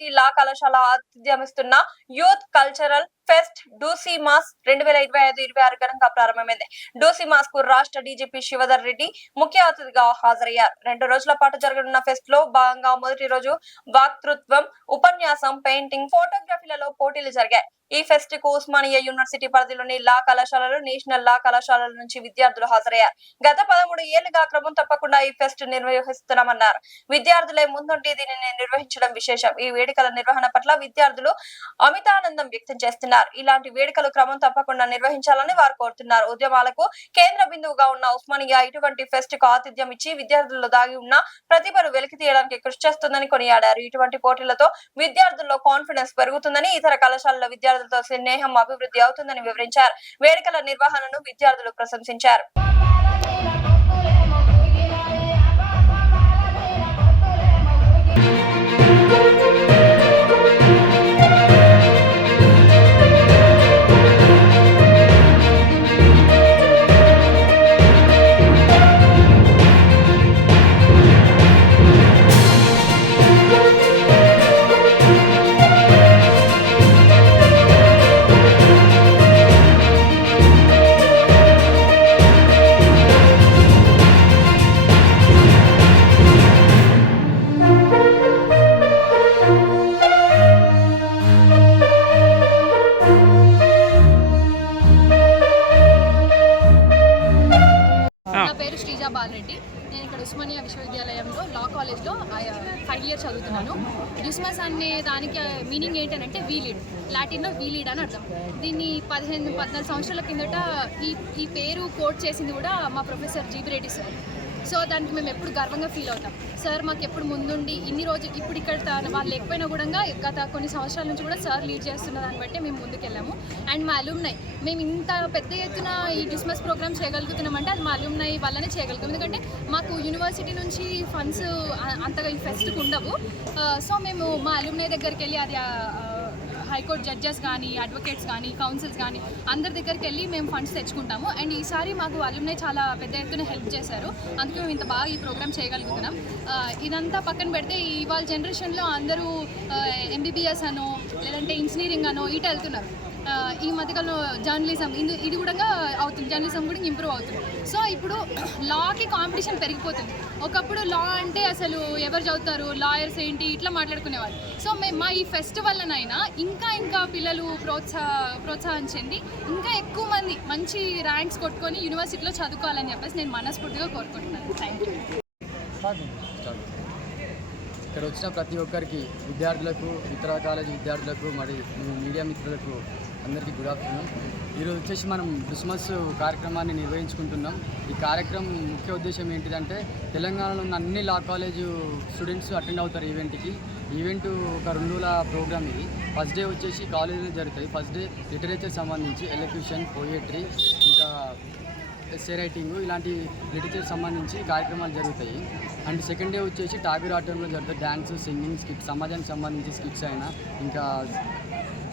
University law కళాశాల ఆతిథ్యమిస్తున్న youth cultural fest డూసీమాస్ 2025-26 ఘనంగా ప్రారంభమైంది. డూసీమాస్ కు రాష్ట్ర డీజీపీ శివధర్ రెడ్డి ముఖ్య అతిథిగా హాజరయ్యారు. 2 రోజుల పాటు జరగనున్న ఫెస్ట్ లో భాగంగా మొదటి రోజు వక్తృత్వం, ఉపన్యాసం, పెయింటింగ్, ఫోటోగ్రఫీలలో పోటీలు జరిగాయి. ఈ ఫెస్ట్ కు ఉస్మానియా యూనివర్సిటీ పరిధిలోని లా కళాశాలలు, నేషనల్ లా కళాశాలల నుంచి విద్యార్థులు హాజరయ్యారు. గత 13 ఏళ్లుగా క్రమం తప్పకుండా ఈ ఫెస్ట్ నిర్వహిస్తున్నామన్నారు. విద్యార్థులే ముందుండి దీనిని నిర్వహించడం విశేషం. ఈ వేడుకల నిర్వహణ పట్ల విద్యార్థులు అమితానందం వ్యక్తం చేస్తున్నారు. ఇలాంటి వేడుకలు క్రమం తప్పకుండా నిర్వహించాలని వారు కోరుతున్నారు. ఉద్యమాలకు కేంద్ర బిందువుగా ఉన్న ఉస్మానియా ఇటువంటి ఫెస్ట్ కు ఆతిథ్యం ఇచ్చి విద్యార్థుల్లో దాగి ఉన్న ప్రతిభను వెలికి తీయడానికి కృషి చేస్తుందని కొనియాడారు. ఇటువంటి పోటీలతో విద్యార్థుల్లో కాన్ఫిడెన్స్ పెరుగుతుందని, ఇతర కళాశాలల విద్యార్థులతో స్నేహం అభివృద్ధి అవుతుందని వివరించారు. వేడుకల నిర్వహణను విద్యార్థులు ప్రశంసించారు. నా పేరు శ్రీజా బాలరెడ్డి. నేను ఇక్కడ ఉస్మానియా విశ్వవిద్యాలయంలో లా కాలేజ్లో 5 ఇయర్స్ చదువుతున్నాను. డ్యూస్మస్ అనే దానికి మీనింగ్ ఏంటంటే వీ లీడ్, లాటిన్లో వీ లీడ్ అని అర్థం. దీన్ని 14 సంవత్సరాల కిందట ఈ పేరు కోట్ చేసింది కూడా మా professor GB Reddy sir. So దానికి మేము ఎప్పుడు గర్వంగా ఫీల్ అవుతాం. సార్ మాకు ఎప్పుడు ముందుండి ఇన్ని రోజులు ఇప్పుడు ఇక్కడ వాళ్ళు లేకపోయినా కూడా గత కొన్ని సంవత్సరాల నుంచి కూడా సార్ లీడ్ చేస్తున్న దాన్ని బట్టి మేము ముందుకెళ్ళాము. అండ్ మా అలుమ్నై మేము ఇంత పెద్ద ఎత్తున ఈ క్రిస్మస్ ప్రోగ్రామ్ చేయగలుగుతున్నామంటే అది మా అలుమ్నై వల్లనే చేయగలుగుతాం. ఎందుకంటే మాకు యూనివర్సిటీ నుంచి ఫండ్స్ అంతగా ఈ ఫెస్ట్కి ఉండవు. సో మేము మా అలుమ్నై దగ్గరికి వెళ్ళి, అది హైకోర్టు జడ్జెస్ కానీ, అడ్వకేట్స్ కానీ, కౌన్సిల్స్ కానీ అందరి దగ్గరికి వెళ్ళి మేము ఫండ్స్ తెచ్చుకుంటాము. అండ్ ఈసారి మాకు అలుమ్నై చాలా పెద్ద ఎత్తున హెల్ప్ చేశారు. అందుకే మేము ఇంత బాగా ఈ ప్రోగ్రామ్ చేయగలుగుతున్నాం. ఇదంతా పక్కన పెడితే ఇవాళ జనరేషన్లో అందరూ ఎంబీబీఎస్ అనో లేదంటే ఇంజనీరింగ్ అనో ఇటు వెళ్తున్నారు. ఈ మధ్యకాలంలో జర్నలిజం ఇది కూడా అవుతుంది, జర్నలిజం కూడా ఇంప్రూవ్ అవుతుంది. సో ఇప్పుడు లాకి కాంపిటీషన్ పెరిగిపోతుంది. ఒకప్పుడు లా అంటే అసలు ఎవరు చదువుతారు, లాయర్స్ ఏంటి ఇట్లా మాట్లాడుకునేవారు. సో మా ఈ ఫెస్టివల్నైనా ఇంకా పిల్లలు ప్రోత్సాహం చెంది ఇంకా ఎక్కువ మంది మంచి ర్యాంక్స్ కొట్టుకొని యూనివర్సిటీలో చదువుకోవాలని చెప్పేసి నేను మనస్ఫూర్తిగా కోరుకుంటున్నాను. Thank you. ఇక్కడ వచ్చిన ప్రతి ఒక్కరికి, విద్యార్థులకు, ఇతర కాలేజీ విద్యార్థులకు, మరి మీడియా మిత్రులకు అందరికీ గుడ్ ఆఫ్టర్నూన్. ఈరోజు వచ్చేసి మనం క్రిస్మస్ కార్యక్రమాన్ని నిర్వహించుకుంటున్నాం. ఈ కార్యక్రమం ముఖ్య ఉద్దేశం ఏంటిదంటే తెలంగాణలో ఉన్న అన్ని లా కాలేజు స్టూడెంట్స్ అటెండ్ అవుతారు ఈవెంట్ ఒక 2 రోజుల ప్రోగ్రామ్ ఇది. ఫస్ట్ డే వచ్చేసి కాలేజీలో జరుగుతుంది. ఫస్ట్ డే లిటరేచర్ సంబంధించి ఎలక్యూషన్, పోయట్రీ, ఇంకా ఎస్సే రైటింగ్ ఇలాంటి లిటరేచర్ సంబంధించి కార్యక్రమాలు జరుగుతాయి. అండ్ సెకండ్ డే వచ్చేసి టాగూర్ ఆడిటోరియంలో జరుగుతుంది డ్యాన్స్, సింగింగ్, స్కిట్, సమాజానికి సంబంధించి స్కిట్స్ అయినా ఇంకా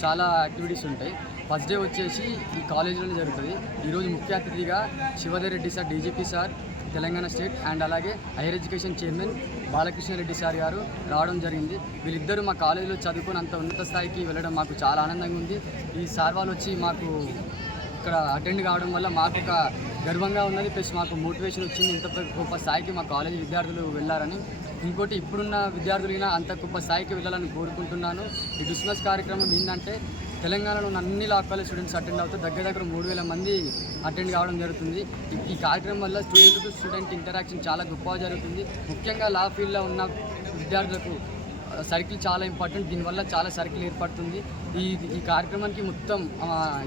చాలా యాక్టివిటీస్ ఉంటాయి. ఫస్ట్ డే వచ్చేసి ఈ కాలేజీలోనే జరుగుతుంది. ఈరోజు ముఖ్య అతిథిగా Shivdhar Reddy sir, DGP sir Telangana state, and అలాగే higher education chairman Balakrishna Reddy sir garu రావడం జరిగింది. వీళ్ళిద్దరూ మా కాలేజీలో చదువుకొని అంత ఉన్నత స్థాయికి వెళ్ళడం మాకు చాలా ఆనందంగా ఉంది. ఈ సార్ వాళ్ళు వచ్చి మాకు ఇక్కడ అటెండ్ కావడం వల్ల మాకు ఒక గర్వంగా ఉన్నది, ప్లస్ మాకు మోటివేషన్ వచ్చింది. ఇంత గొప్ప స్థాయికి మా కాలేజీ విద్యార్థులు వెళ్ళారని. ఇంకోటి, ఇప్పుడున్న విద్యార్థులైనా అంత గొప్ప స్థాయికి వెళ్ళాలని కోరుకుంటున్నాను. ఈ క్రిస్మస్ కార్యక్రమం ఏంటంటే తెలంగాణలో ఉన్న అన్ని లా కాలేజ్ స్టూడెంట్స్ అటెండ్ అవుతారు. దగ్గర 3000 మంది అటెండ్ కావడం జరుగుతుంది. ఈ కార్యక్రమం వల్ల స్టూడెంట్ ఇంటరాక్షన్ చాలా గొప్పగా జరుగుతుంది. ముఖ్యంగా లా ఫీల్డ్లో ఉన్న విద్యార్థులకు సర్కిల్ చాలా ఇంపార్టెంట్. దీనివల్ల చాలా సర్కిల్ ఏర్పడుతుంది. ఈ కార్యక్రమానికి మొత్తం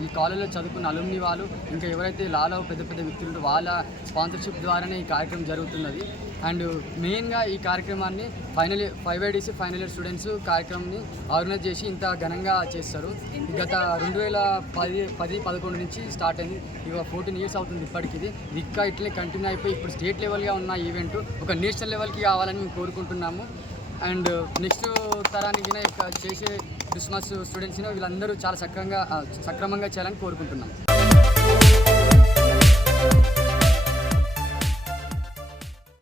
ఈ కాలేజీలో చదువుకున్న అలుమ్ని వాళ్ళు, ఇంకా ఎవరైతే లాలో పెద్ద వ్యక్తులు వాళ్ళ స్పాన్సర్షిప్ ద్వారానే ఈ కార్యక్రమం జరుగుతున్నది. అండ్ మెయిన్గా ఈ కార్యక్రమాన్ని five IDC final year students కార్యక్రమాన్ని ఆర్గనైజ్ చేసి ఇంత ఘనంగా చేస్తారు. గత 2010-11 నుంచి స్టార్ట్ అయింది. ఇక 14 ఇయర్స్ అవుతుంది ఇప్పటికి. ఇది ఇంకా ఇట్లనే కంటిన్యూ అయిపోయి ఇప్పుడు స్టేట్ లెవెల్గా ఉన్న ఈవెంట్ ఒక నేషనల్ లెవెల్కి కావాలని మేము కోరుకుంటున్నాము. అండ్ నెక్స్ట్ తరానికి చేసే క్రిస్మస్ స్టూడెంట్స్ని వీళ్ళందరూ చాలా సక్రమంగా చేయాలని కోరుకుంటున్నాం.